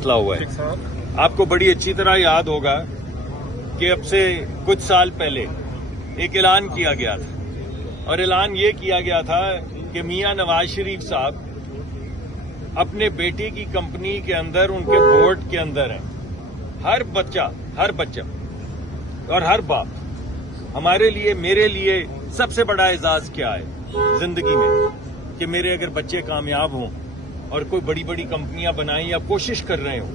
मसला हुआ है। आपको बड़ी अच्छी तरह याद होगा कि अब से कुछ साल पहले एक ऐलान किया गया था, और ऐलान ये किया गया था कि मियां नवाज शरीफ साहब अपने बेटे की कंपनी के अंदर, उनके बोर्ड के अंदर है। हर बच्चा और हर बाप, हमारे लिए, मेरे लिए सबसे बड़ा एजाज क्या है जिंदगी में कि मेरे अगर बच्चे कामयाब हों और कोई बड़ी बड़ी कंपनियां बनाएं या कोशिश कर रहे हों,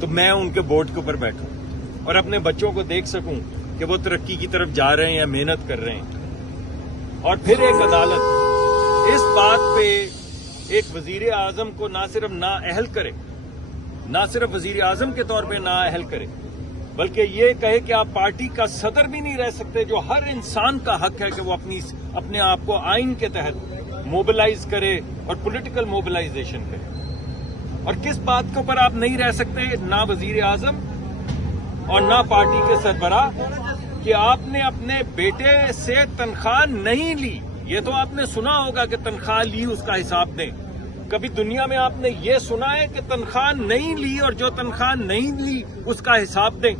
तो मैं उनके बोर्ड के ऊपर बैठूं और अपने बच्चों को देख सकूं कि वो तरक्की की तरफ जा रहे हैं या मेहनत कर रहे हैं। और फिर एक अदालत इस बात पे एक वजीर आजम को ना सिर्फ नाअहल करे, ना सिर्फ वजीर आजम के तौर पे नाअहल करे, बल्कि ये कहे कि आप पार्टी का सदर भी नहीं रह सकते, जो हर इंसान का हक है कि वो अपने आप को आइन के तहत मोबिलाइज करे और पॉलिटिकल मोबिलाइजेशन करे। और किस बात के ऊपर आप नहीं रह सकते, ना वजीर आजम और ना पार्टी के सरबराह, कि आपने अपने बेटे से तनख्वाह नहीं ली। ये तो आपने सुना होगा कि तनख्वाह ली उसका हिसाब दें। कभी दुनिया में आपने ये सुना है कि तनख्वाह नहीं ली और जो तनख्वाह नहीं ली उसका हिसाब दें?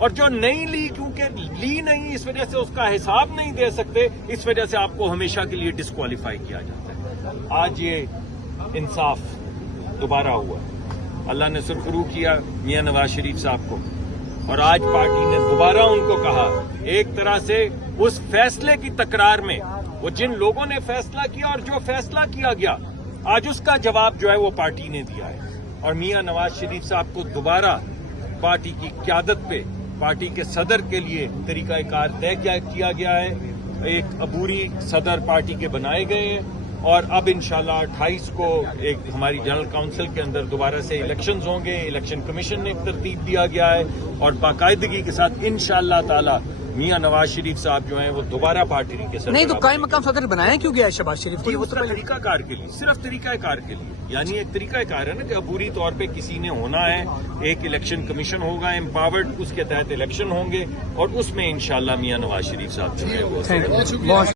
और जो नहीं ली, क्योंकि ली नहीं, इस वजह से उसका हिसाब नहीं दे सकते, इस वजह से आपको हमेशा के लिए डिस्क्वालीफाई किया जाता है। आज ये इंसाफ दोबारा हुआ। अल्लाह ने सुरखरू किया मियां नवाज शरीफ साहब को, और आज पार्टी ने दोबारा उनको कहा, एक तरह से उस फैसले की तकरार में, वो जिन लोगों ने फैसला किया और जो फैसला किया गया, आज उसका जवाब जो है वो पार्टी ने दिया है। और मियां नवाज शरीफ साहब को दोबारा पार्टी की क़यादत पे, पार्टी के सदर के लिए तरीकाकार तय किया गया है। एक अबूरी सदर पार्टी के बनाए गए हैं, और अब इंशाल्लाह 28 को एक हमारी जनरल काउंसिल के अंदर दोबारा से इलेक्शंस होंगे। इलेक्शन कमीशन ने एक तरतीब दिया गया है, और बाकायदगी के साथ इंशाल्लाह ताला मियां नवाज शरीफ साहब जो हैं वो दोबारा पार्टी के सदर। नहीं तो कायम मकाम सदर बनाया क्यों गया शहबाज शरीफ को? वो तो तरीकाकार के लिए, सिर्फ तरीकाकार के लिए, यानी एक तरीकाकार है ना कि अबूरी तौर पे किसी ने होना है। एक इलेक्शन कमीशन होगा एम्पावर्ड, उसके तहत इलेक्शन होंगे, और उसमें इंशाल्लाह मियां नवाज शरीफ साहब जो है वो